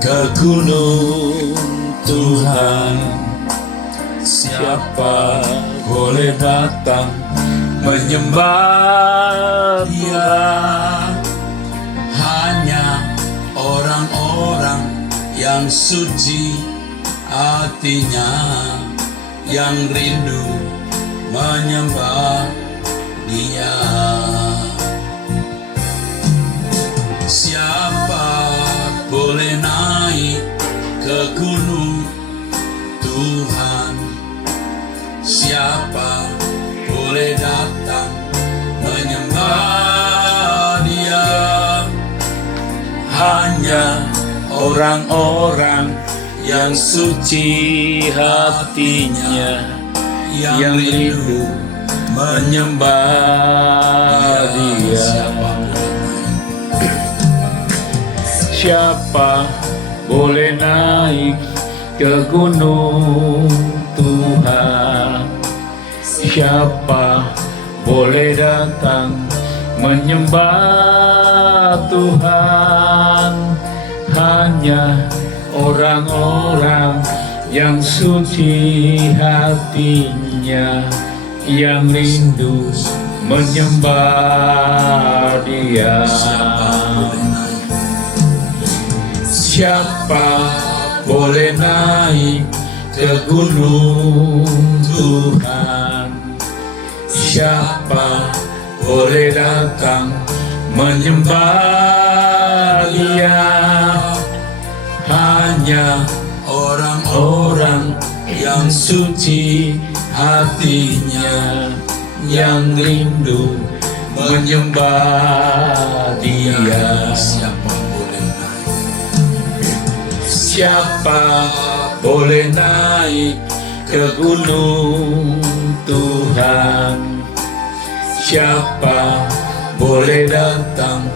ke gunung Tuhan. Siapa boleh datang menyembah Dia? Hanya orang-orang yang suci hatinya, yang rindu menyembah Dia. Siapa boleh naik ke gunung Tuhan? Siapa boleh datang menyembah Dia? Hanya orang-orang yang suci hatinya, yang rindu menyembah Dia. Siapa boleh naik ke gunung Tuhan? Siapa boleh datang menyembah Tuhan? Hanya orang-orang yang suci hatinya, yang rindu menyembah Dia. Siapa boleh naik ke gunung Tuhan? Siapa boleh datang menyembah Dia? Hanya orang-orang yang suci hatinya, yang rindu menyembah Dia. Siapa boleh naik ke gunung Tuhan? Siapa boleh datang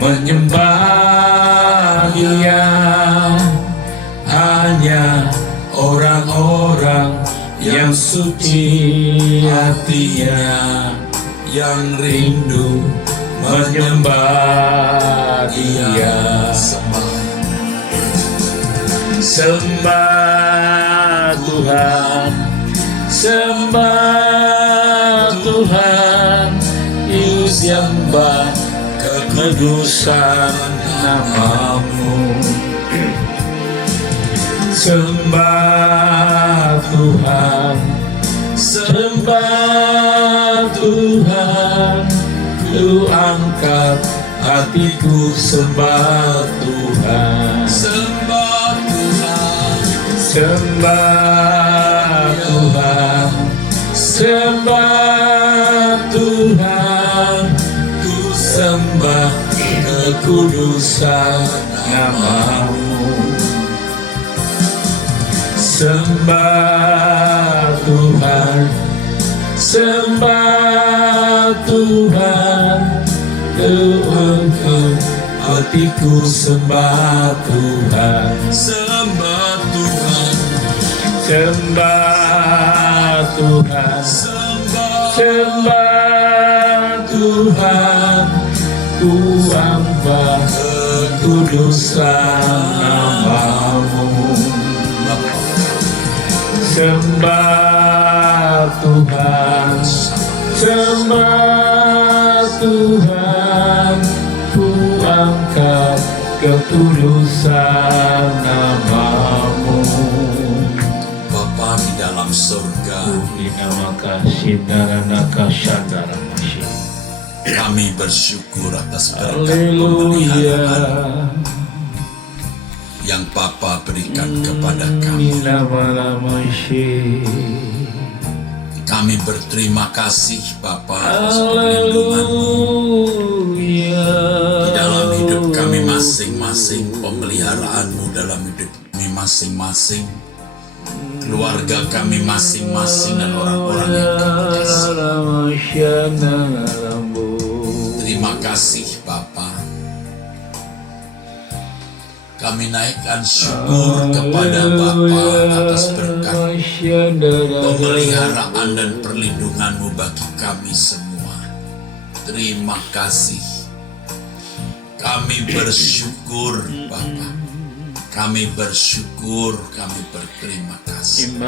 menyembah Dia? Hanya orang-orang yang suci hatinya, yang rindu menyembah Dia. Sembah Tuhan, sembah Tuhan, sembah kekudusan nama-Mu. Sembah Tuhan, sembah Tuhan, ku angkat hatiku sembah Tuhan. Sembah Tuhan, sembah Tuhan, ku sembah kekudusan nama-Mu. Sembah Tuhan, sembah Tuhan, ku angkat hatiku sembah Tuhan. Sembah Tuhan, sembah Tuhan, sembah Tuhan, ku angkat kekudusan nama-Mu. Sembah Tuhan, sembah Tuhan, ku angkat ketulusan nama-Mu. Bapa di dalam surga, kami bersyukur atas berkat pemeliharaan yang Bapa berikan kepada kami. Kami berterima kasih Bapa atas perlindungan-Mu di dalam hidup kami masing-masing, pemeliharaan-Mu dalam hidup kami masing-masing, keluarga kami masing-masing, dan orang-orang yang kami kasih. Terima kasih Bapa. Kami naikkan syukur kepada Bapa atas berkat pemeliharaan dan perlindungan-Mu bagi kami semua. Terima kasih. Kami bersyukur Bapa. Kami bersyukur, kami berterima kasih.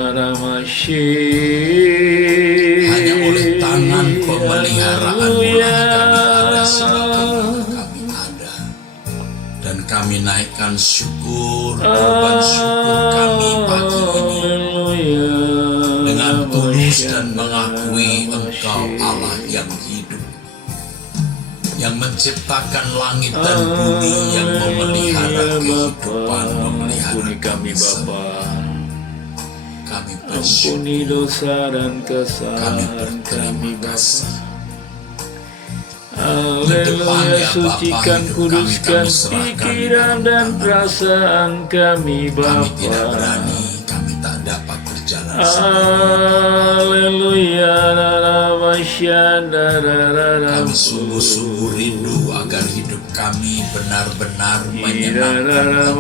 Hanya oleh tangan pemeliharaan-Mu lah kami ada sebagaimana kami ada. Dan kami naikkan syukur, korban syukur kami pagi ini dengan tulus dan mengakui Engkau Allah yang hidup, yang menciptakan langit dan bumi, yang memelihara kehidupan, memelihara kami Bapa. Kami Ampuni bersyukur, dosa dan kami kesalahan berterima kami Bapa. kasih. Haleluya, sucikan, kuduskan pikiran dan perasaan kami Bapa. Kami tidak berani, kami tak dapat berjalan sendiri. Haleluya, Kami sungguh-sungguh rindu agar hidup kami benar-benar menyenangkan Engkau.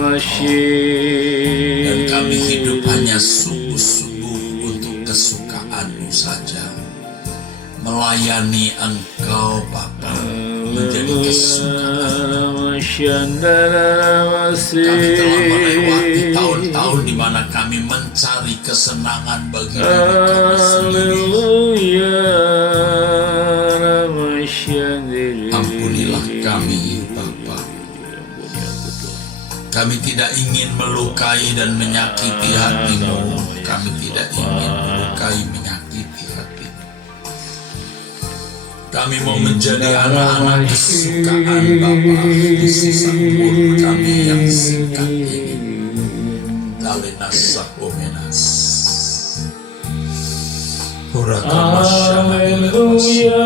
Dan kami hidup hanya sungguh-sungguh untuk kesukaan-Mu saja. Melayani Engkau Bapa menjadi kesukaan. Kami telah melewati tahun-tahun di mana kami mencari kesenangan bagi diri kami sendiri. Ampunilah kami Bapa. Kami tidak ingin melukai dan menyakiti hati-Mu. Kami tidak ingin melukai, menyakiti hati-Mu. Kami mau menjadi anak-anak kesukaan Bapa di sisa umur kami yang singkat ini. Dalenas sakomenas. Haleluya,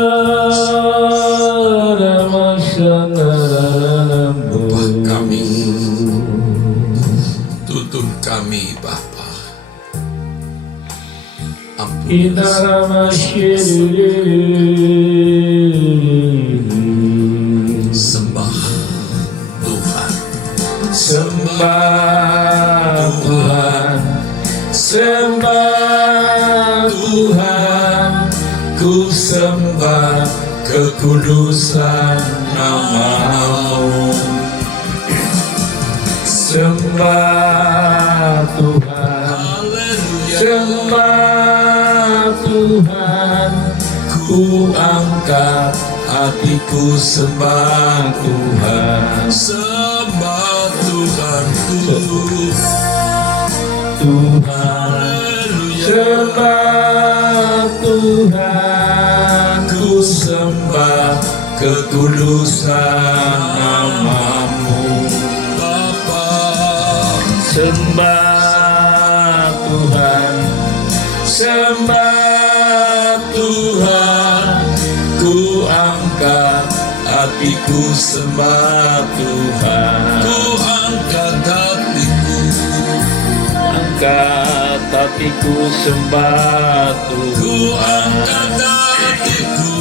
Ubah kami, tuntun kami Bapa. Ampunilah sembah Tuhan, sembah Tuhan, sembah Tuhan, ku sembah kekudusan nama-Mu. Sembah Tuhan, sembah Tuhan, ku angkat hatiku sembah Tuhan. sembah Tuhan, Tuhan, sembah Tuhan, ku sembah kekudusan nama-Mu. Bapa. Sembah Tuhan, sembah Tuhan, ku angkat hatiku sembah Tuhan. Ku angkat hatiku, Angkat hatiku sembah ku Tuhan. angkat hatiku,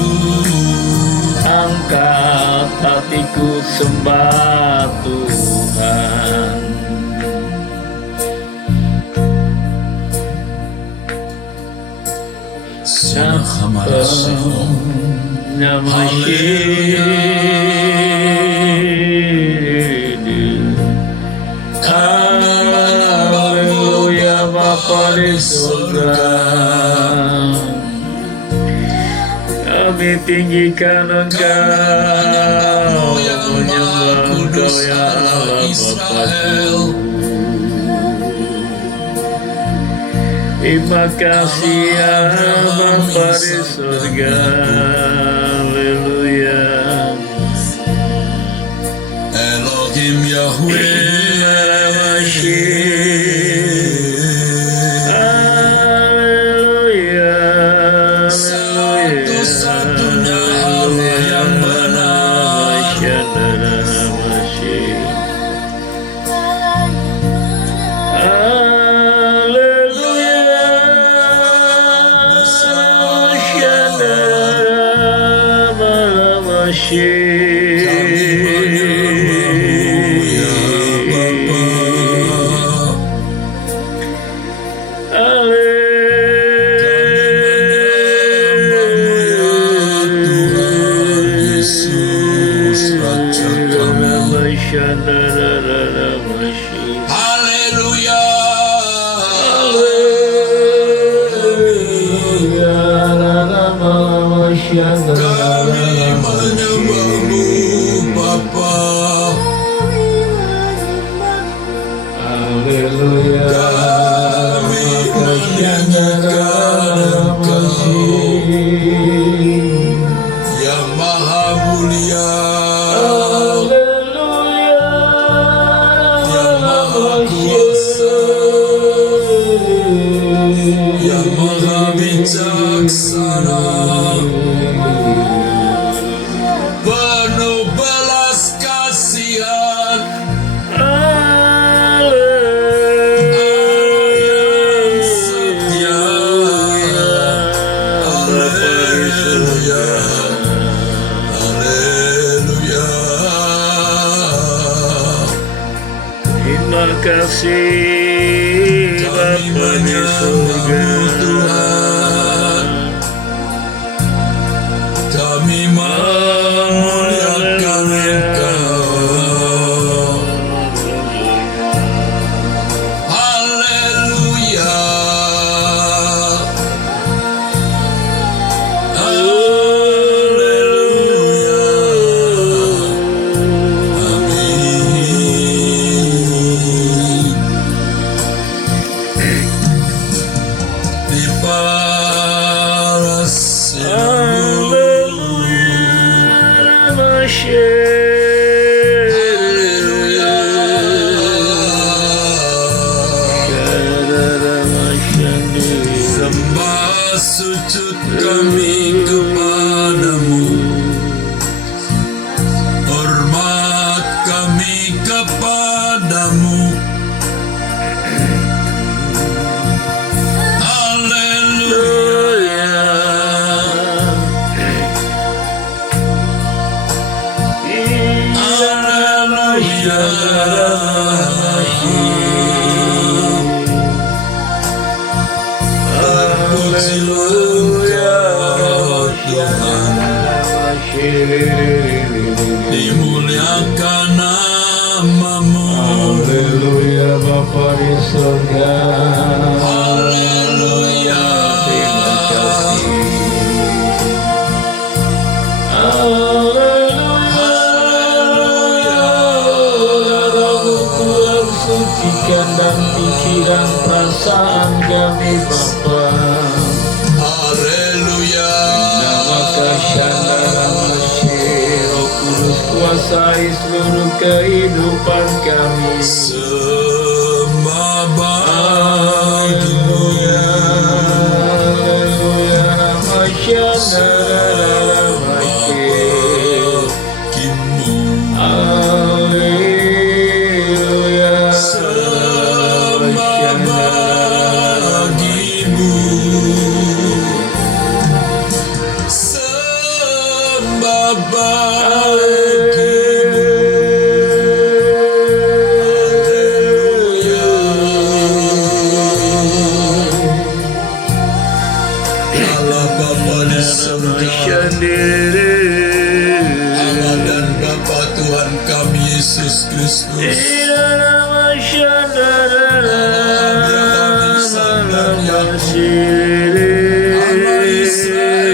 Angkat hatiku sembah Tuhan. Haleluya, Bapa di surga, kami tinggikan Engkau, menyembah Engkau ya Allah Bapa. Terima kasih ya Bapa di surga. Haleluya. Elohim Yahweh. Haleluya. Satu-satunya Allah yang benar. Kami menyembah-Mu ya Bapa. Kami menyembah-Mu Bapa. Haleluya. Kami menyanyikan Engkau yang Maha Mulia, yang Maha Kuasa, yang Maha Bijaksana, penuh belas kasihan, setia. Haleluya, haleluya. Terima kasih Kami Bapa di surga. menyembah-Mu Tuhan, kami memuliakan Engkau. Haleluya, haleluya. Amin. Dipasang-Mu. Sembah sujud kami kepadamu, hormat kami kepadamu. Haleluya, haleluya. Terpujilah Engkau Tuhan, dimuliakan nama-Mu. Haleluya Bapa di surga. Haleluya, Terima kasih. Haleluya. Roh Tuhan sucikan dan pikiran perasaan kami Bapa. haleluya. Nama Kasyandara Mesir, Roh Kudus kuasai seluruh kehidupan kami. Sembah bagi-Mu, Haleluya, Masyandara Mesir. bagi-Mu. Haleluya, Sembah bagi-Mu, sembah bagi-Mu. Haleluya. Allah Bapa di surga, Allah dan Bapa Tuhan kami Yesus Kristus, Allah Israel.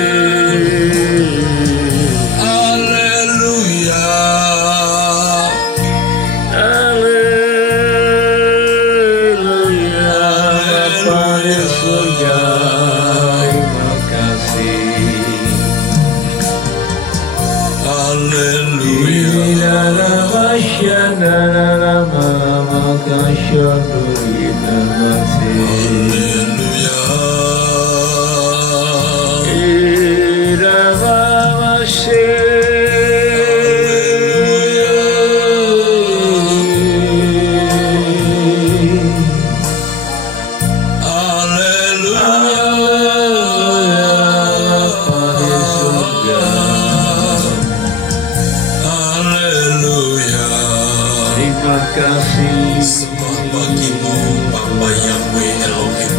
Haleluya, Terima kasih. sembah bagimu Bapa Yahweh Elohim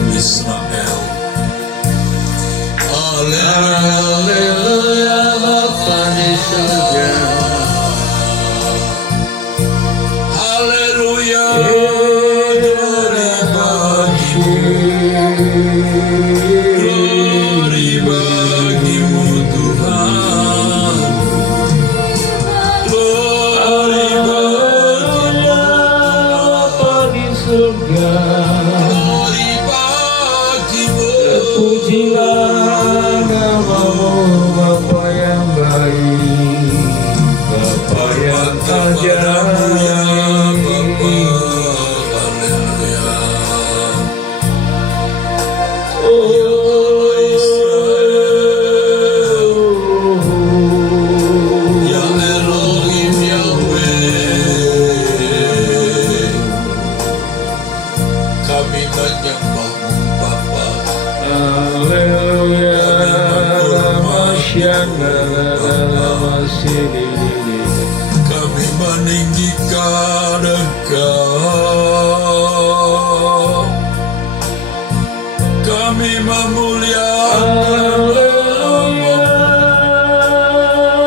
surga. Glory bagimu. Terpujilah namamu Bapa yang baik, Bapa yang ajaib. Kami meninggikan Engkau, kami memuliakan namamu,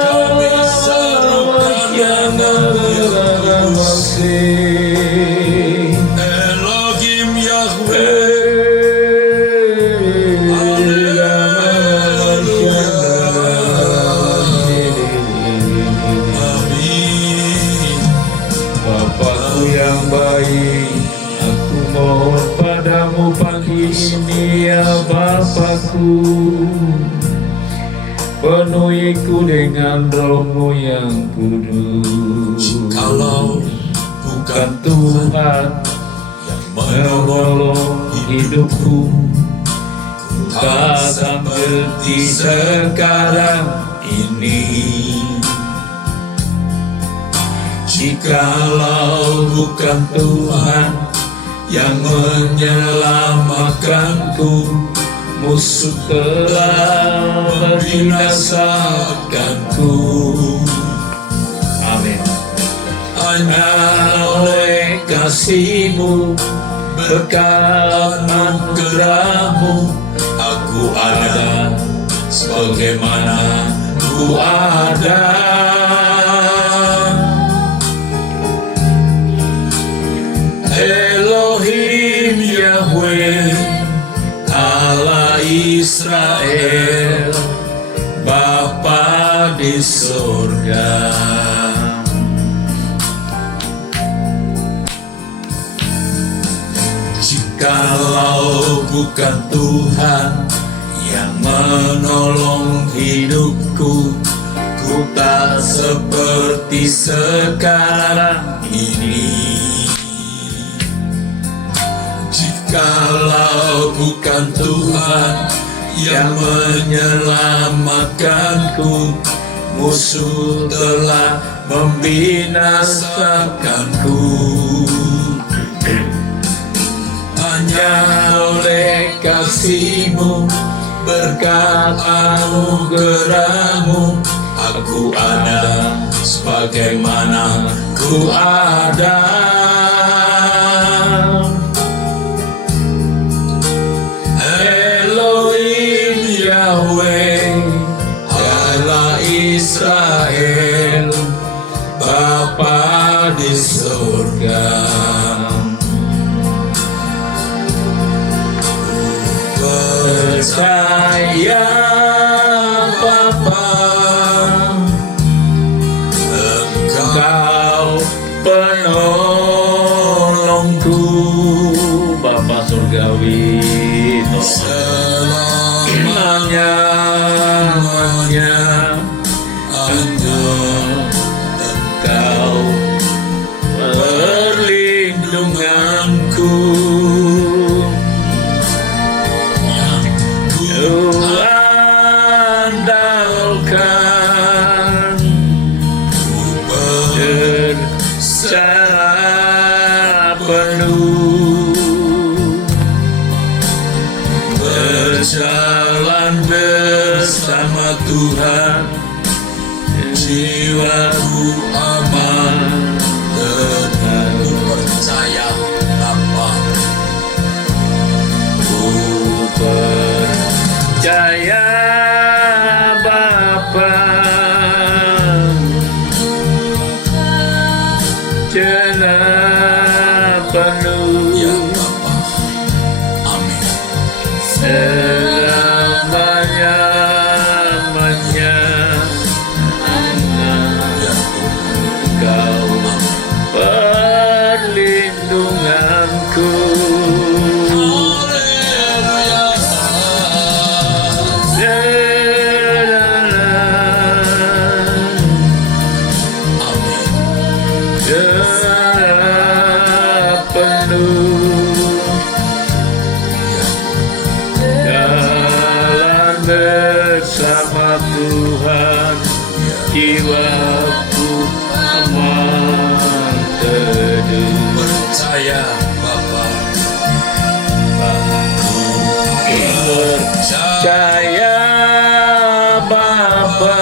kami serukan namamu, Elohim Yahweh. Yang baik, aku mohon padamu pagi ini ya Bapakku, penuhiku dengan roh-Mu yang kudus. Kalau bukan Tuhan yang menolong hidupku, takkan ngerti sekarang ini. Jikalau bukan Tuhan yang menyelamatkanku, musuh telah membinasakanku. Amin. Hanya oleh kasih-Mu, berkat anugerah-Mu, aku ada sebagaimana ku ada. Elohim Yahweh, Allah Israel, Bapa di surga. Jikalau bukan Tuhan yang menolong hidupku, ku tak seperti sekarang ini. Jikalau bukan Tuhan yang menyelamatkanku, musuh telah membinasakanku. Hanya oleh kasih-Mu, berkat anugerah-Mu, aku ada sebagaimana ku ada. Yahweh, Allah Israel, Bapa di surga. Percaya Bapa, Engkau penolongku, Bapa surgawi. Hanya Engkau perlindunganku, ku andalkan, percaya penuh, berjalan bersama Tuhan, jiwaku aman, tenang, percaya Bapa. ku percaya Bapa, jelas penuh. Ya Bapa, amin. Selamanya Ya Tuhan, Engkau perlindunganku. perlindunganku. Bersama Tuhan, jiwaku aman teduh. Percaya Bapa, Percaya Bapa,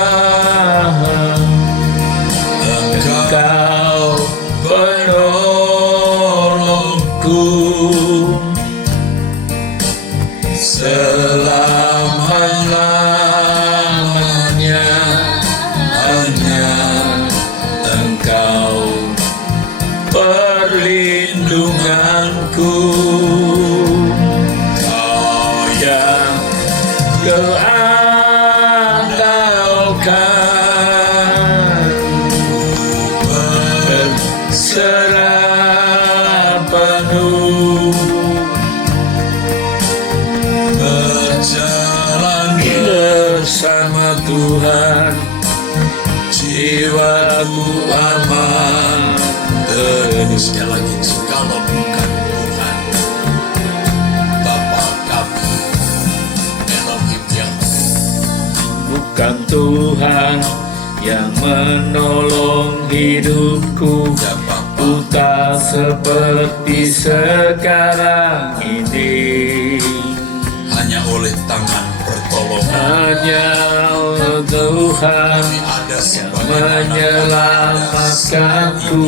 Engkau penolongku. Selama-lamanya hanya Engkau perlindunganku. Kau yang Kuandalkan, berserah penuh, berjalan bersama Tuhan, jiwaku aman teduh. sekali lagi, jikalau bukan Tuhan, Bapa kami, Elohim Yahweh, Bukan Tuhan yang menolong hidupku, ya Bapa, ku tak seperti sekarang ini. hanya oleh tangan pertolongan Hanya Allah Tuhan kami ada yang sebagaimana menyelamatkanku.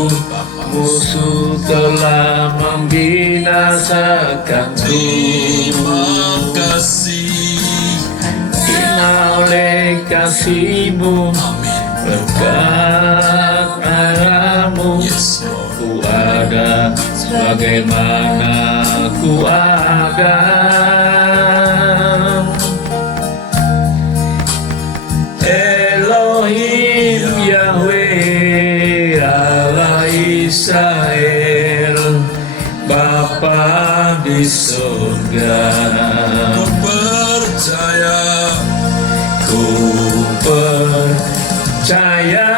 Musuh telah membinasakanku. terima kasih. Oleh kasih-Mu, Amin. berkat arah-Mu, Yes, Lord. ku ada sebagaimana ku ada. Elohim Yahweh, Allah Israel, Bapa di surga. Ku percaya, Ku percaya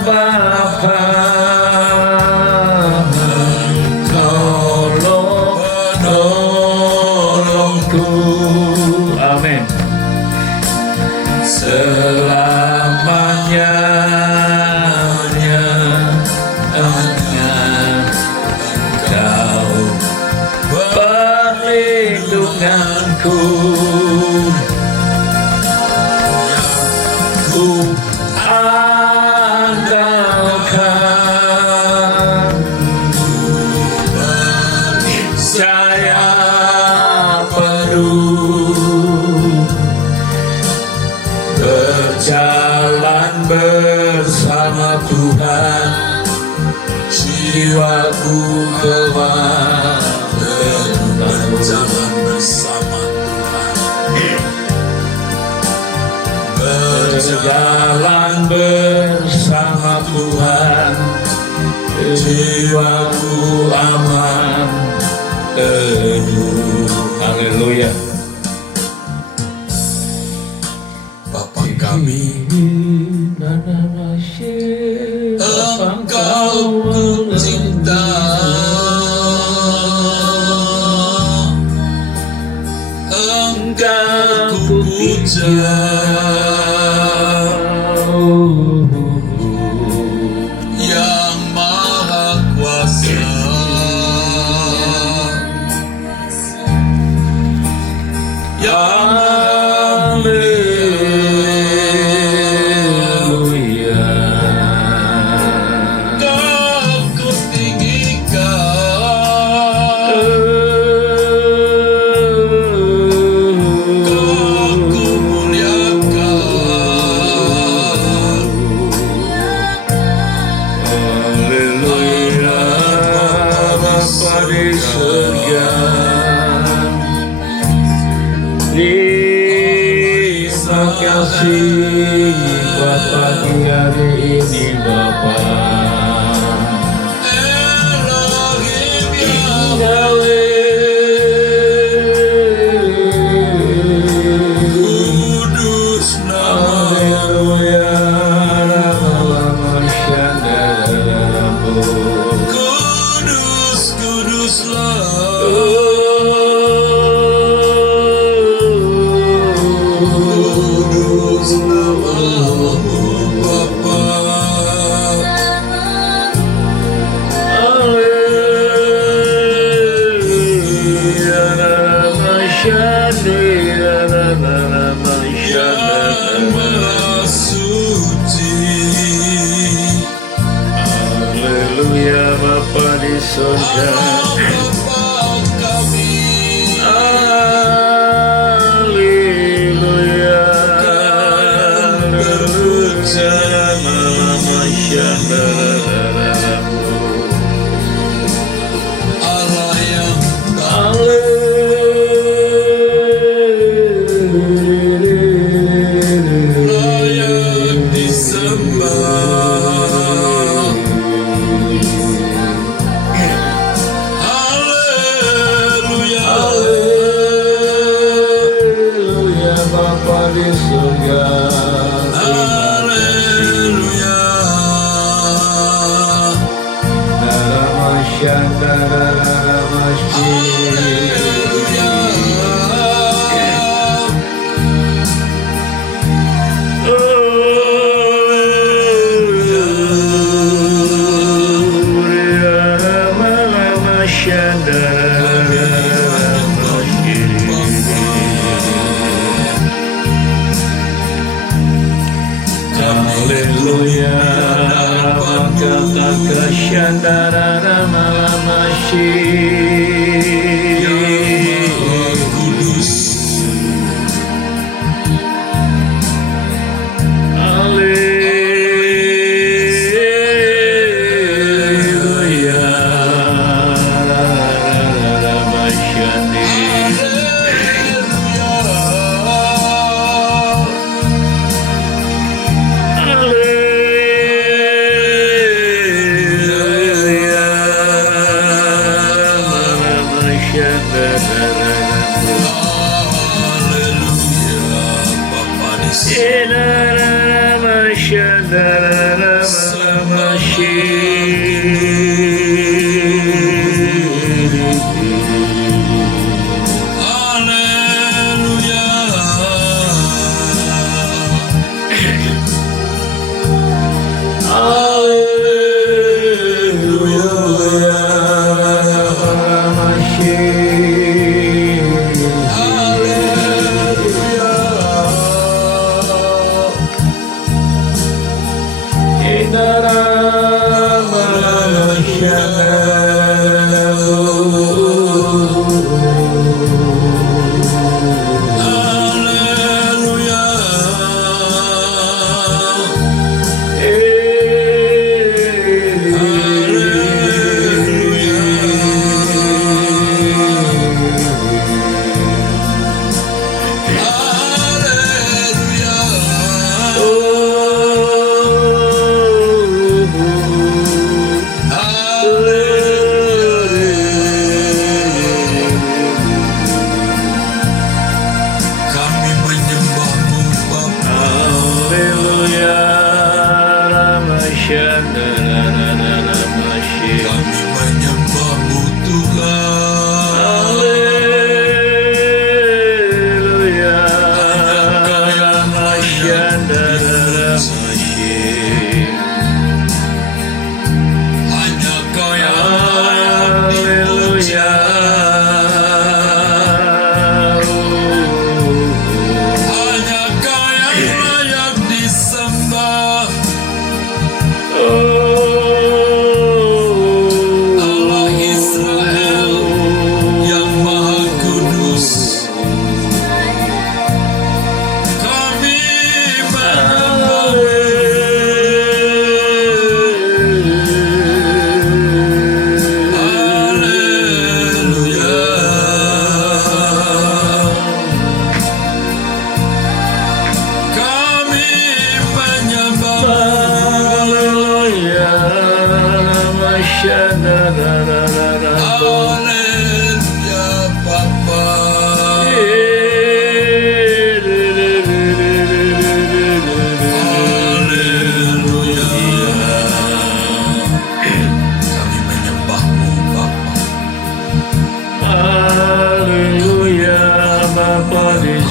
Bapa, penolongku. Amin. Selamanya hanya Engkau perlindunganku. Ku andalkan, percaya penuh, berjalan bersama Tuhan, jiwaku telah berjalan bersama Tuhan, berjalan bersama Tuhan, jiwaku aman teduh. Haleluya. Bapa kami, Engkau ku cinta, Engkau ku puja, yang Maha Kuasa, yang Haleluya. Kau ku tinggikan, Kau ku muliakan. Haleluya. Bapa di surga, terima kasih Bapa di hari ini Bapa. Kudus namamu Bapa. Yang Maha Suci. Haleluya Bapa di surga. Bapa kami. Haleluya. Berpuja. Allah yang layak disembah. Haleluya. Haleluya Bapa di surga. Haleluya. Haleluya, kata kesyandara malamashi. Kudus. Haleluya, masyandi.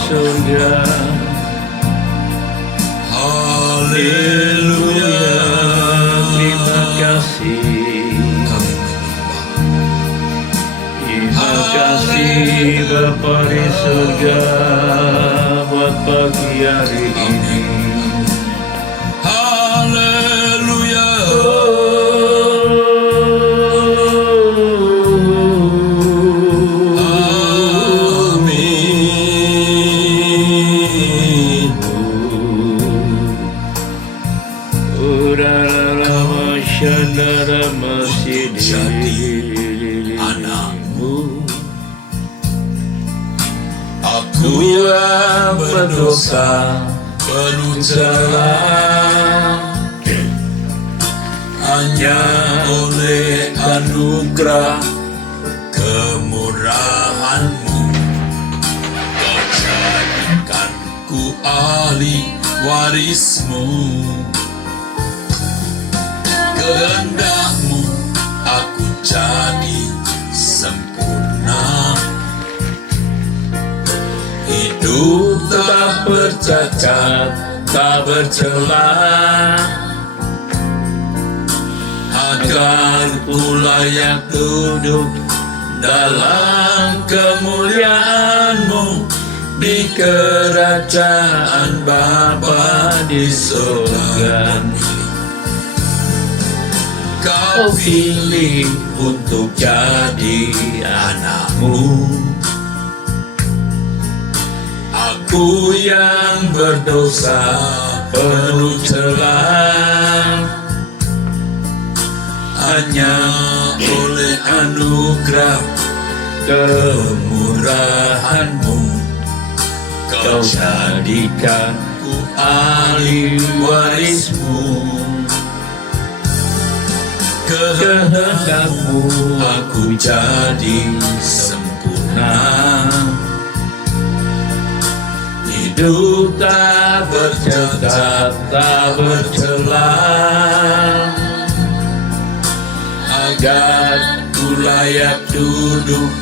surga. Haleluya. Terima kasih. Kami menyembah. Terima kasih Bapa di surga buat pagi hari ini. Haleluya. Amin. Jadi anakmu. Aku yang berdosa penuh celah, hanya oleh anugerah kemurahan-Mu Kau jadikanku ahli waris-Mu. Kehendak-Mu aku jadi sempurna, hidup tak bercacat, tak bercela, agar ku layak duduk dalam kemuliaan-Mu di kerajaan Bapa di surga. Kau pilih untuk jadi anak-Mu. Aku yang berdosa penuh celah, hanya oleh anugerah kemurahan-Mu Kau jadikanku ahli waris-Mu. Kehendak-Mu aku jadi sempurna, hidup tak bercacat, tak bercela, agar ku layak duduk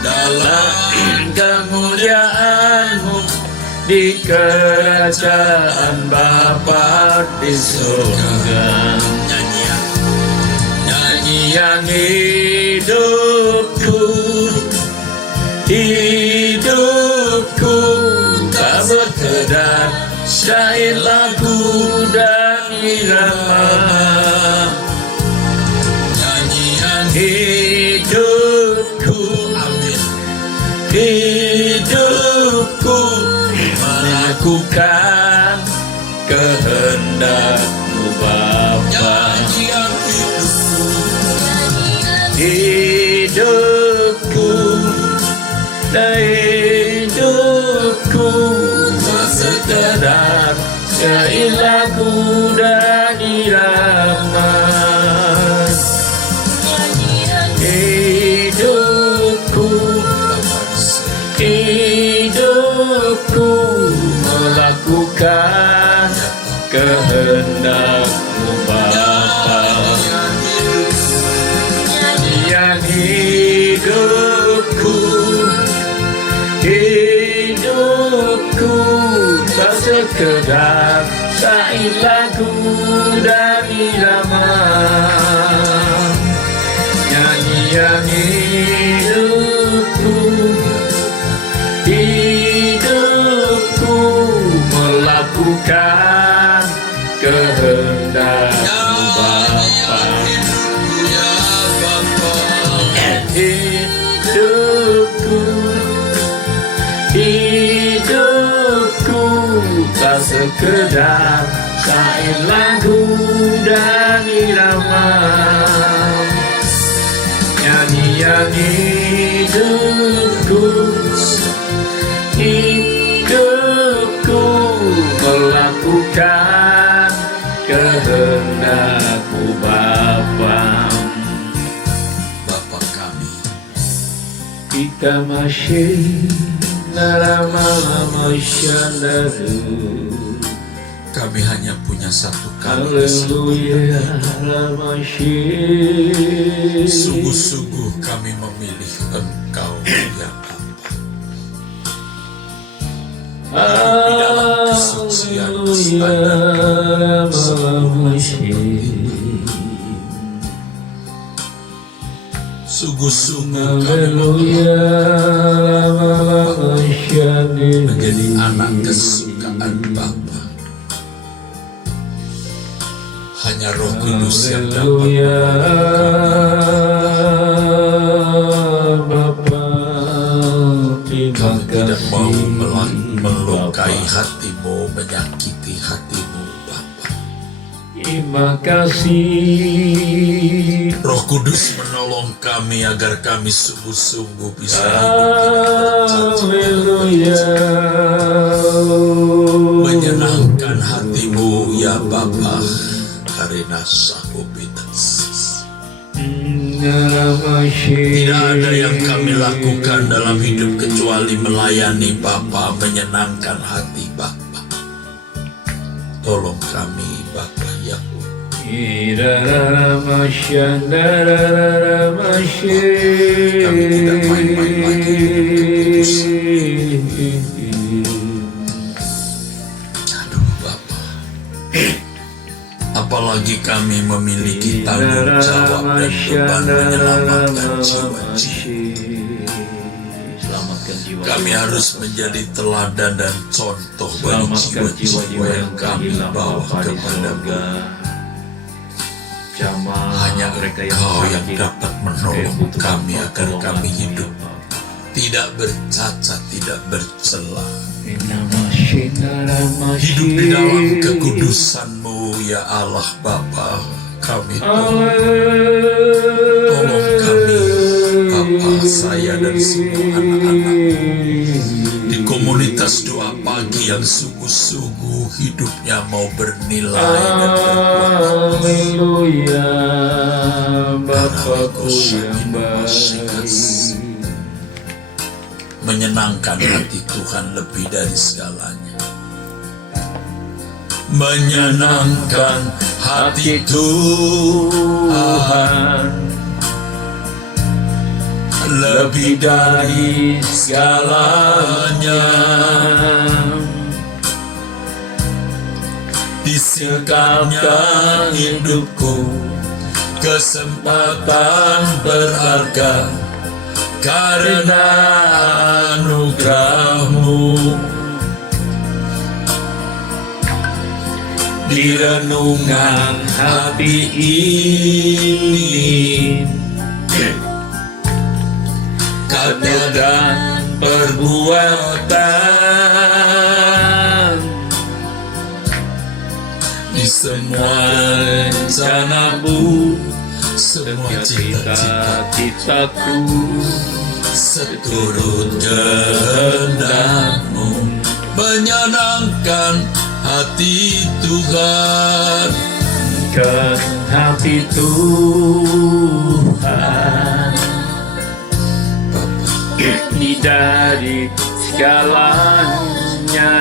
dalam kemuliaan-Mu di kerajaan Bapa di surga. Nyanyian hidupku, hidupku tak sekedar syair lagu dan irama. Nyanyian hidupku, amin, hidupku melakukan kehendak-Mu Bapa. Hidupku, hidupku tak sekedar syair lagu dan irama. Hidupku, hidupku melakukan kehendak-Mu Bapa. Hidupku, hidupku tak sekedar syair lagu dan irama. Nyanyian hidupku, hidupku melakukan kehendak-Mu Bapa. Hidupku, hidupku tak sekedar syair lagu dan irama. Nyanyian hidupku, hidupku melakukan kehendak-Mu Bapa. Kita masih lama-lama syadaru. Kami hanya punya satu kali Haleluya, masih. Sungguh-sungguh kami memilih Engkau ya Bapa. Hidup di dalam kesucian kesadaran. Sungguh-sungguh kami menjadi anak kesukaan Bapa. Hanya Roh Kudus yang dapat kami tidak mau melukai hatimu, menyakiti hatimu Bapa. Terima kasih. Roh Kudus menolong kami agar kami sungguh-sungguh bisa hidup Haleluya. menyenangkan hatimu ya Bapa, karena sahubitas. Tidak ada yang kami lakukan dalam hidup kecuali melayani Bapa, menyenangkan hati Bapa. Tolong kami Bapa Yahweh. Kami tidak main-main lagi dengan keputusan. Aduh Bapa, apalagi kami memiliki tanggung jawab dan beban menyelamatkan jiwa-jiwa. Kami harus menjadi teladan dan contoh bagi jiwa-jiwa yang kami bawa kepadamu. Hanya Engkau yang dapat menolong kami agar kami hidup tidak bercacat, tidak bercela. Hidup di dalam kekudusan-Mu ya Allah Bapa. Kami tolong kami Bapa, saya dan semua anak-anak di komunitas doa pagi yang sungguh-sungguh hidupnya mau bernilai dan berkualitas. Haleluya, Bapakku yang baik. Menyenangkan hati Tuhan lebih dari segalanya. Menyenangkan hati Tuhan lebih dari segalanya. Disingkapnya hidupku, kesempatan berharga karena anugerah-Mu. Di renungan hati ini, kata dan perbuatan, di semua rencana-Mu, semua cita-citaku, seturut kehendak-Mu, menyenangkan hati Tuhan. Ke hati Tuhan dari segalanya.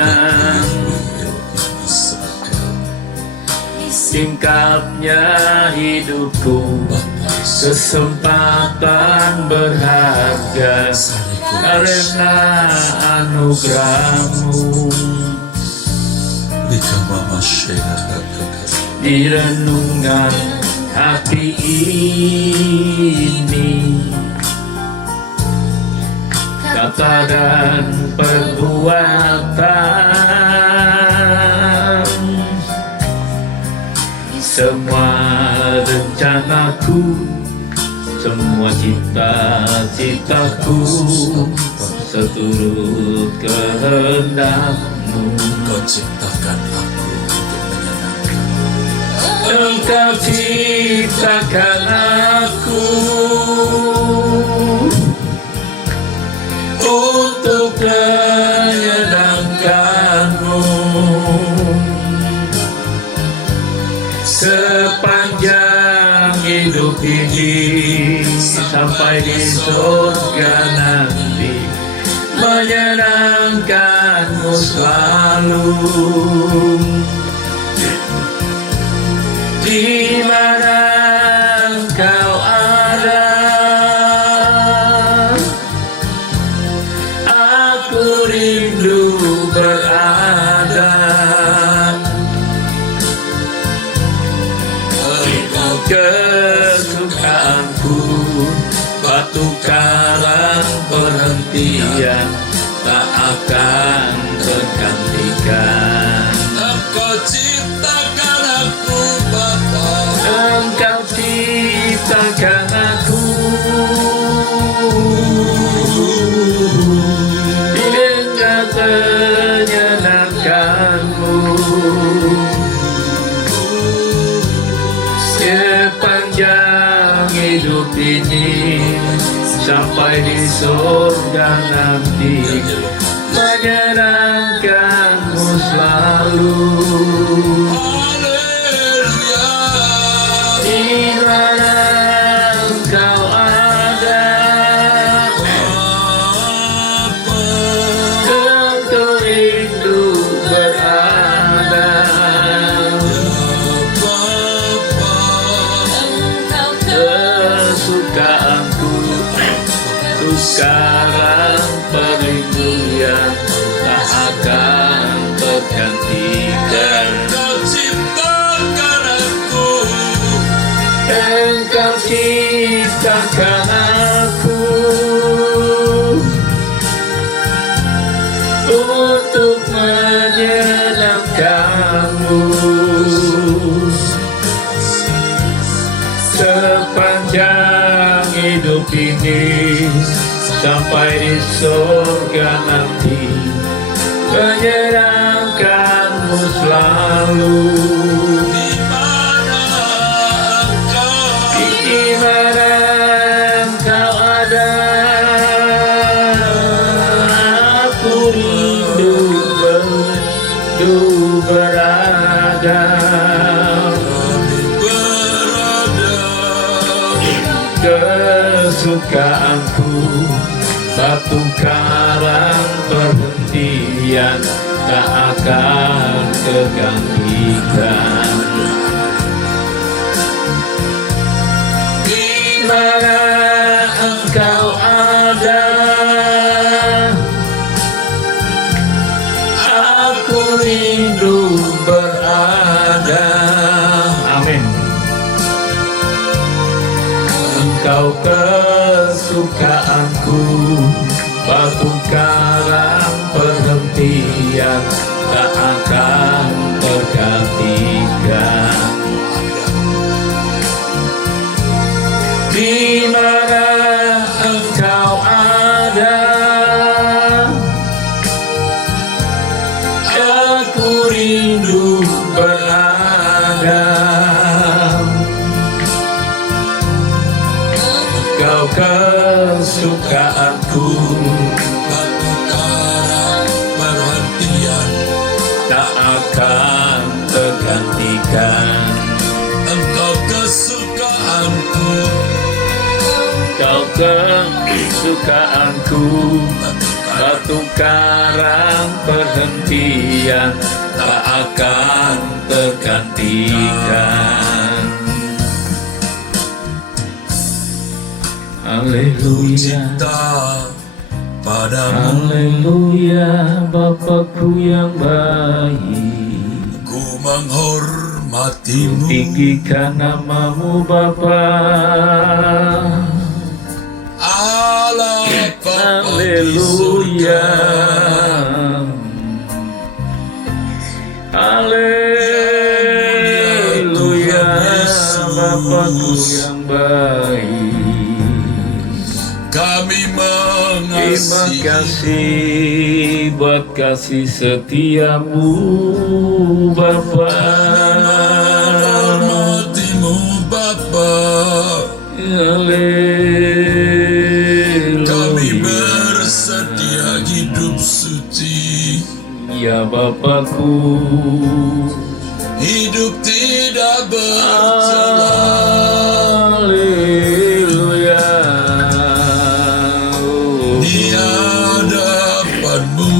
Singkapnya hidupku, kesempatan berharga karena anugerah-Mu. Di renungan hati ini, kata dan perbuatan, semua rencanaku, semua cita-citaku, seturut kehendak-Mu. Engkau ciptakan aku untuk menyenangkan. Engkau ciptakan aku untuk menyenangkan-Mu. Sepanjang hidup ini sampai di surga nanti, menyenangkan-Mu selalu. Di mana Engkau ada, aku rindu berada. perhentian tak akan tergantikan. Engkau ciptakan aku Bapa, Engkau ciptakan aku dengan menyenangkanmu. Sepanjang hidup ini sampai di surga nanti, menyenangkanmu selalu. haleluya. Di mana engkau ada, Bapa, tentu rindu berada. Bapa, Kesukaanku untuk sekarang perlindungan tak akan tergantikan. Engkau ciptakan aku, Engkau ciptakan aku untuk menyenangkanmu. Sepanjang hidup ini sampai di surga nanti, menyenangkanmu selalu. di mana engkau, Di mana engkau ada, aku rindu berada. berada. Kesukaanku batu karang perhentian tak akan tergantikan. Di mana engkau ada, aku rindu berada. Amin. Engkau kesukaanku, batu karang perhentian tak akan tergantikan. Di mana engkau ada, aku rindu berada. Engkau kesukaanku, Batu karang perhentian, tak akan tergantikan. engkau kesukaanku, Engkau kesukaanku, batu karang perhentian tak akan tergantikan. Haleluya, cinta padamu. haleluya, Bapakku yang baik. Ku menghormatimu, Tinggikan namamu Bapa. Allah Bapa di Haleluya, surga. haleluya, Bapakku yang baik. Kami Terima mengasihi, kasih buat kasih setiamu Bapa. menghormatimu Bapa. Haleluya. Kami bersedia hidup suci, Ya Bapakku, hidup tidak bercela. haleluya. Di hadapanmu,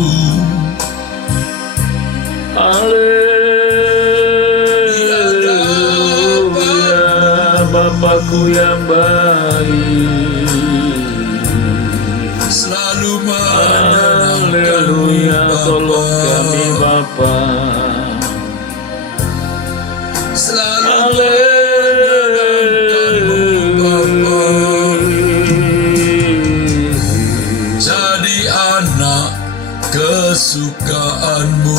Haleluya, Bapakku yang baik. selalu menyenangkanmu Haleluya, tolong kami Bapa. Bapa. Selalu menyenangkanmu Bapa. Jadi kesukaanmu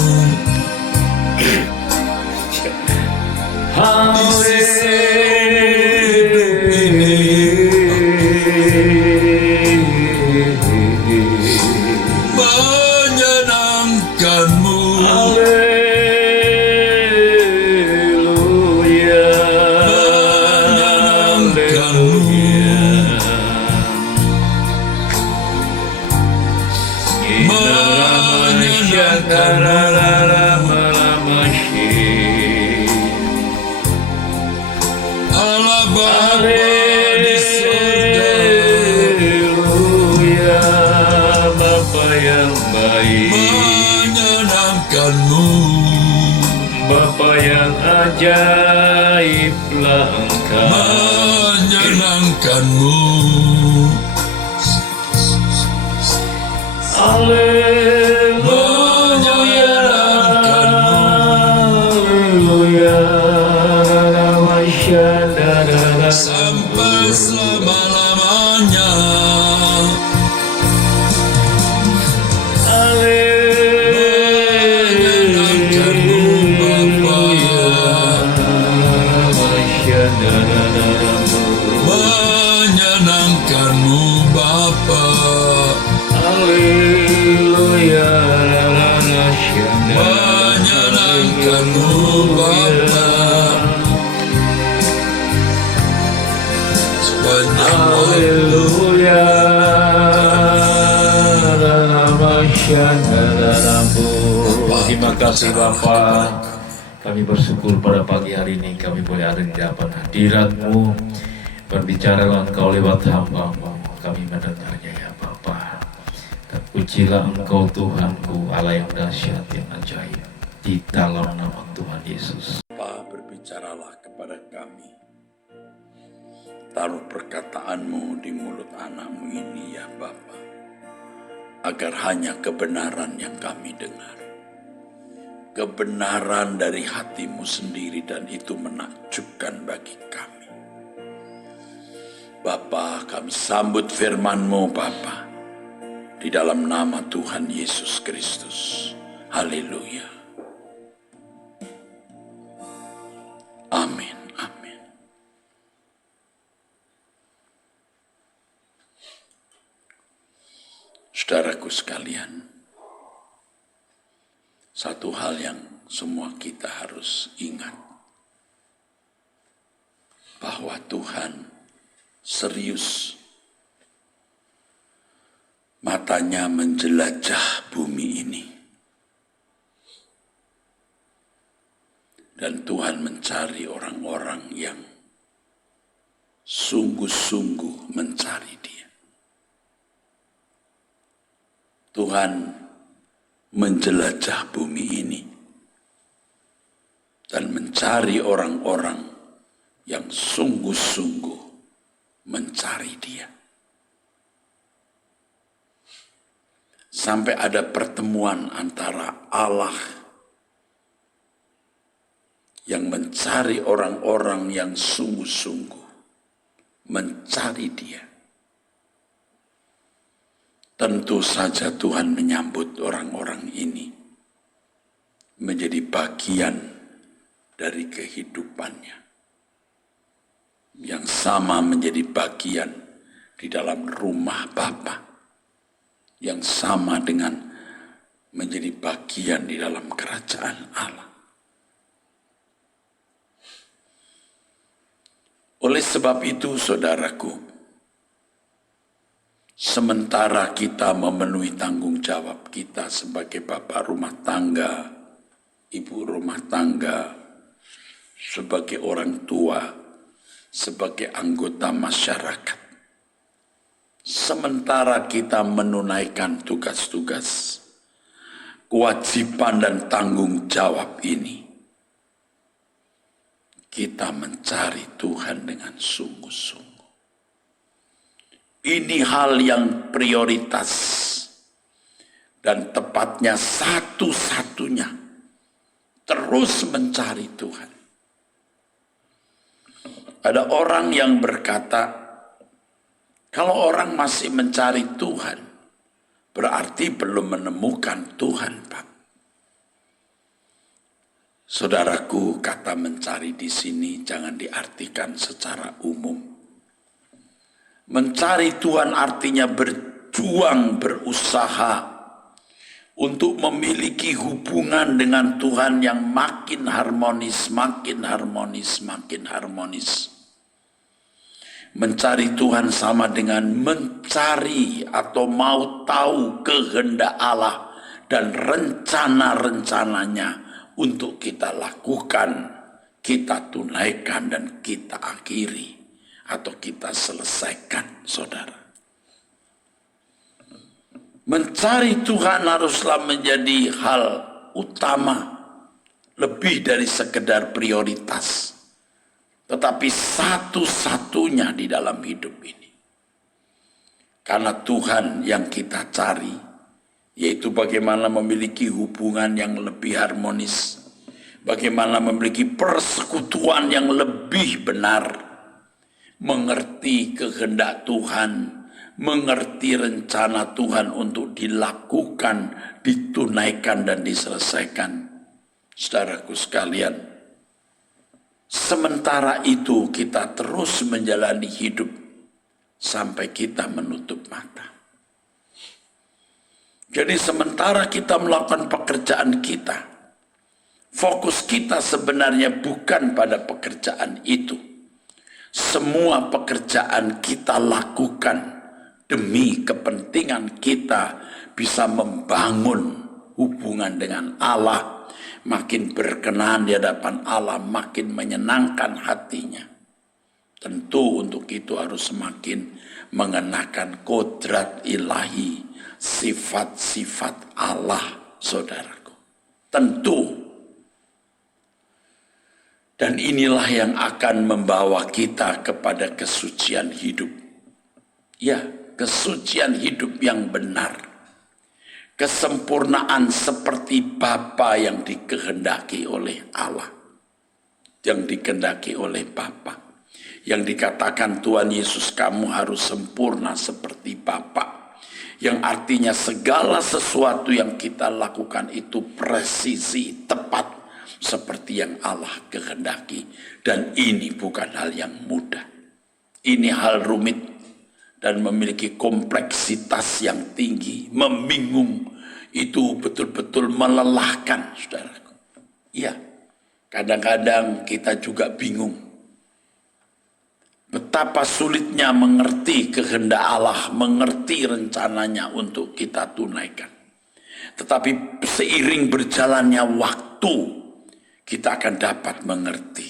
di sisi hidup ini. Menyenangkanmu, Allah Bapa di surga, Bapa yang baik, menyenangkanmu, Bapa yang ajaiblah Engkau. menyenangkanmu. Haleluya, haleluya, Sampai selama-lamanya. Menyenangkanmu Bapa, menyenangkanmu Bapa, menyenangkanmu Bapa. Sepanjang Haleluya. Terima kasih Bapa. Kami bersyukur pada pagi hari ini kami boleh ada di hadapan hadirat-Mu. Berbicaralah Engkau lewat hamba-Mu, kami mendengarnya ya Bapa. Dan pujilah Engkau Tuhanku, Allah yang dahsyat yang ajaib. Di dalam nama Tuhan Yesus. Bapa, berbicaralah kepada kami. Taruh perkataan-Mu di mulut anak-Mu ini ya Bapa, agar hanya kebenaran yang kami dengar. Kebenaran dari hati-Mu sendiri, dan itu menakjubkan bagi kami. Bapa, kami sambut firman-Mu Bapa, di dalam nama Tuhan Yesus Kristus. Haleluya. Amin. Amin. Saudaraku sekalian, satu hal yang semua kita harus ingat, bahwa Tuhan serius matanya menjelajah bumi ini. Dan Tuhan mencari orang-orang yang sungguh-sungguh mencari Dia. Tuhan menjelajah bumi ini dan mencari orang-orang yang sungguh-sungguh mencari Dia. Sampai ada pertemuan antara Allah yang mencari orang-orang yang sungguh-sungguh mencari Dia. Tentu saja Tuhan menyambut orang-orang ini menjadi bagian dari kehidupannya, yang sama menjadi bagian di dalam rumah Bapa, yang sama dengan menjadi bagian di dalam kerajaan Allah. Oleh sebab itu, saudaraku, sementara kita memenuhi tanggung jawab kita sebagai bapak rumah tangga, ibu rumah tangga, sebagai orang tua, sebagai anggota masyarakat, sementara kita menunaikan tugas-tugas, kewajiban dan tanggung jawab ini, kita mencari Tuhan dengan sungguh-sungguh. Ini hal yang prioritas dan tepatnya satu-satunya, terus mencari Tuhan. Ada orang yang berkata, kalau orang masih mencari Tuhan, berarti belum menemukan Tuhan, Pak. Saudaraku, kata mencari di sini jangan diartikan secara umum. Mencari Tuhan artinya berjuang, berusaha untuk memiliki hubungan dengan Tuhan yang makin harmonis, makin harmonis, makin harmonis. Mencari Tuhan sama dengan mencari atau mau tahu kehendak Allah dan rencana-rencananya untuk kita lakukan, kita tunaikan dan kita akhiri atau kita selesaikan, saudara. Mencari Tuhan haruslah menjadi hal utama, lebih dari sekedar prioritas, tetapi satu-satunya di dalam hidup ini. Karena Tuhan yang kita cari, yaitu bagaimana memiliki hubungan yang lebih harmonis, bagaimana memiliki persekutuan yang lebih benar, mengerti kehendak Tuhan, mengerti rencana Tuhan untuk dilakukan, ditunaikan dan diselesaikan. Saudaraku sekalian, sementara itu kita terus menjalani hidup sampai kita menutup mata. Jadi sementara kita melakukan pekerjaan kita, fokus kita sebenarnya bukan pada pekerjaan itu. Semua pekerjaan kita lakukan demi kepentingan kita bisa membangun hubungan dengan Allah, makin berkenan di hadapan Allah, makin menyenangkan hatinya. Tentu untuk itu harus semakin mengenakan kodrat ilahi, sifat-sifat Allah, saudaraku. Tentu. Dan inilah yang akan membawa kita kepada kesucian hidup. Ya, kesucian hidup yang benar. Kesempurnaan seperti Bapa yang dikehendaki oleh Allah. Yang dikehendaki oleh Bapa. Yang dikatakan Tuhan Yesus, kamu harus sempurna seperti Bapa. Yang artinya segala sesuatu yang kita lakukan itu presisi, tepat seperti yang Allah kehendaki. Dan ini bukan hal yang mudah. Ini hal rumit dan memiliki kompleksitas yang tinggi, membingung. Itu betul-betul melelahkan, saudaraku. Iya, kadang-kadang kita juga bingung. Betapa sulitnya mengerti kehendak Allah, mengerti rencananya untuk kita tunaikan. Tetapi seiring berjalannya waktu, kita akan dapat mengerti.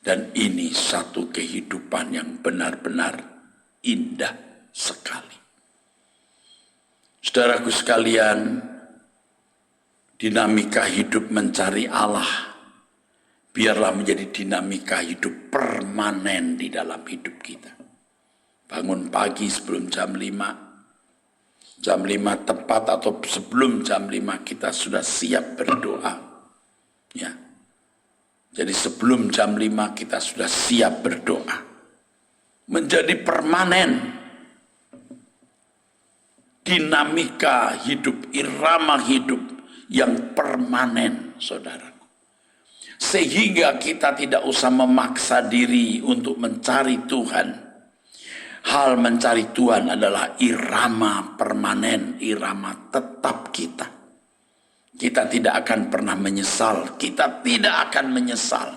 Dan ini satu kehidupan yang benar-benar indah sekali. Saudaraku sekalian, dinamika hidup mencari Allah biarlah menjadi dinamika hidup permanen di dalam hidup kita. Bangun pagi sebelum jam 5. Jam 5 tepat atau sebelum jam 5 kita sudah siap berdoa. Ya. Jadi sebelum jam 5 kita sudah siap berdoa. Menjadi permanen. Dinamika hidup, irama hidup yang permanen, saudara. Sehingga kita tidak usah memaksa diri untuk mencari Tuhan. Hal mencari Tuhan adalah irama permanen, irama tetap kita. Kita tidak akan pernah menyesal. Kita tidak akan menyesal.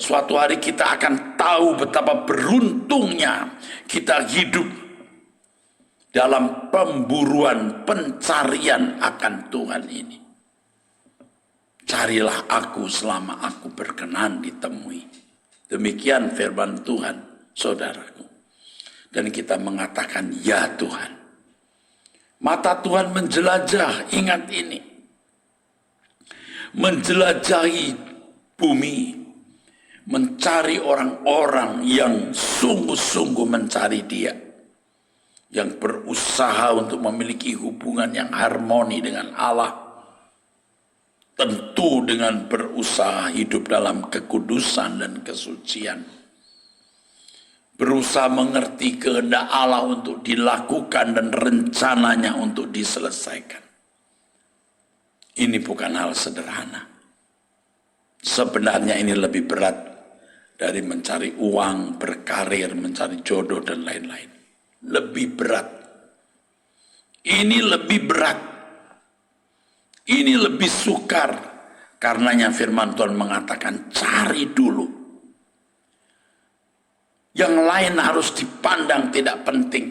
Suatu hari kita akan tahu betapa beruntungnya kita hidup dalam pemburuan, pencarian akan Tuhan ini. Carilah aku selama aku berkenan ditemui. Demikian firman Tuhan, saudaraku. Dan kita mengatakan, ya Tuhan. Mata Tuhan menjelajah, ingat ini. Menjelajahi bumi. Mencari orang-orang yang sungguh-sungguh mencari Dia. Yang berusaha untuk memiliki hubungan yang harmoni dengan Allah. Tentu dengan berusaha hidup dalam kekudusan dan kesucian. berusaha mengerti kehendak Allah untuk dilakukan dan rencananya untuk diselesaikan. Ini bukan hal sederhana. Sebenarnya ini lebih berat dari mencari uang, berkarir, mencari jodoh, dan lain-lain. Lebih berat. Ini lebih berat. Ini lebih sukar. Karenanya firman Tuhan mengatakan, cari dulu. Yang lain harus dipandang tidak penting.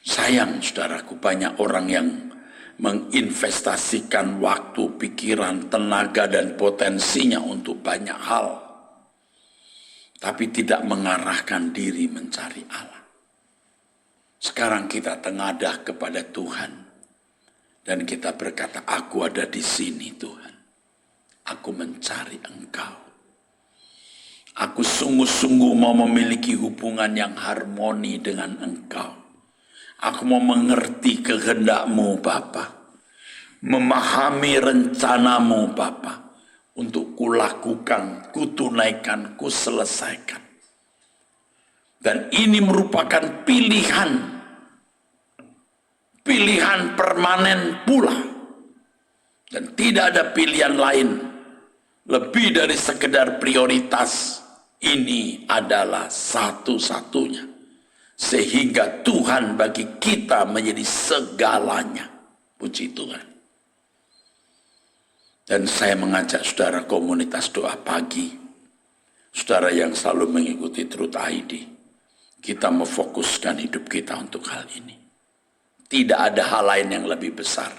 Sayang, saudaraku, banyak orang yang menginvestasikan waktu, pikiran, tenaga, dan potensinya untuk banyak hal, tapi tidak mengarahkan diri mencari Allah. Sekarang kita tengadah kepada Tuhan, dan kita berkata, aku ada di sini Tuhan. Aku mencari Engkau. Aku sungguh-sungguh mau memiliki hubungan yang harmoni dengan Engkau. Aku mau mengerti kehendak-Mu Bapa, memahami rencana-Mu Bapa, untuk kulakukan, kutunaikan, kuselesaikan. Dan ini merupakan pilihan permanen pula. Dan tidak ada pilihan lain lebih dari sekedar prioritas. Ini adalah satu-satunya. Sehingga Tuhan bagi kita menjadi segalanya. Puji Tuhan. Dan saya mengajak saudara komunitas doa pagi, saudara yang selalu mengikuti Truth ID, kita memfokuskan hidup kita untuk hal ini. Tidak ada hal lain yang lebih besar.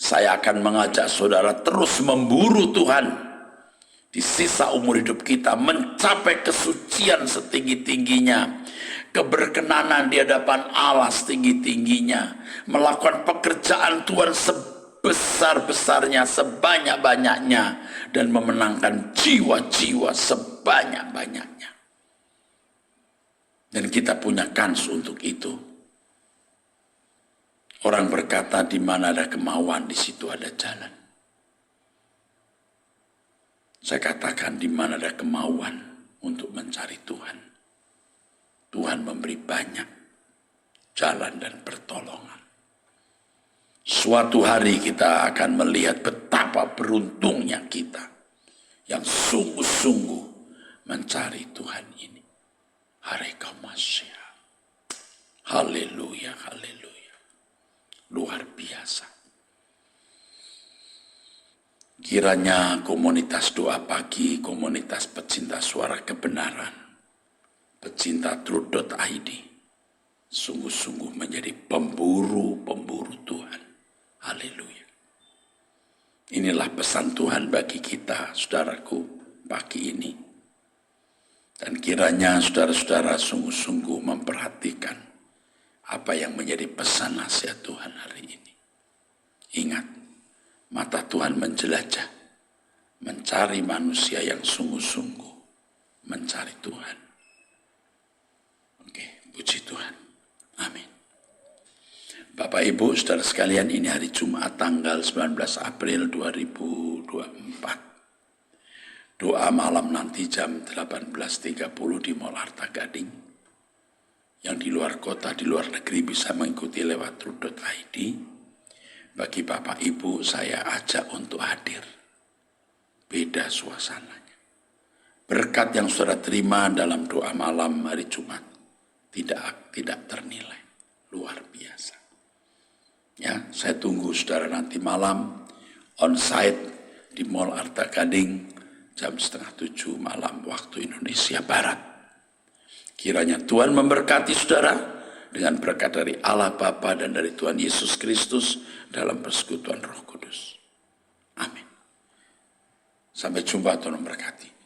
Saya akan mengajak saudara terus memburu Tuhan. Di sisa umur hidup kita mencapai kesucian setinggi-tingginya, keberkenanan di hadapan Allah setinggi-tingginya, melakukan pekerjaan Tuhan sebesar-besarnya, sebanyak-banyaknya, dan memenangkan jiwa-jiwa sebanyak-banyaknya. Dan kita punya kans untuk itu. Orang berkata, di mana ada kemauan, di situ ada jalan. Saya katakan, di mana ada kemauan untuk mencari Tuhan, Tuhan memberi banyak jalan dan pertolongan. Suatu hari kita akan melihat betapa beruntungnya kita yang sungguh-sungguh mencari Tuhan ini. Harekamasya. Haleluya, haleluya. Luar biasa. Kiranya komunitas doa pagi, komunitas pecinta suara kebenaran, pecinta Truth.id, sungguh-sungguh menjadi pemburu-pemburu Tuhan. Haleluya. Inilah pesan Tuhan bagi kita, saudaraku, pagi ini. Dan kiranya saudara-saudara sungguh-sungguh memperhatikan apa yang menjadi pesan nasihat Tuhan hari ini. Ingat, mata Tuhan menjelajah, mencari manusia yang sungguh-sungguh mencari Tuhan. Oke, puji Tuhan. Amin. Bapak Ibu, saudara sekalian, ini hari Jumat tanggal 19 April 2024. Doa malam nanti jam 18.30 di Mall Arta Gading. Yang di luar kota, di luar negeri bisa mengikuti lewat Truth.id. Bagi Bapak Ibu saya ajak untuk hadir. Beda suasananya. Berkat yang saudara terima dalam doa malam hari Jumat tidak ternilai. Luar biasa. Ya, saya tunggu saudara nanti malam on-site di Mall Arta Gading jam 6:30 malam waktu Indonesia Barat. Kiranya Tuhan memberkati saudara dengan berkat dari Allah Bapa dan dari Tuhan Yesus Kristus dalam persekutuan Roh Kudus. Amin. Sampai jumpa, Tuhan memberkati.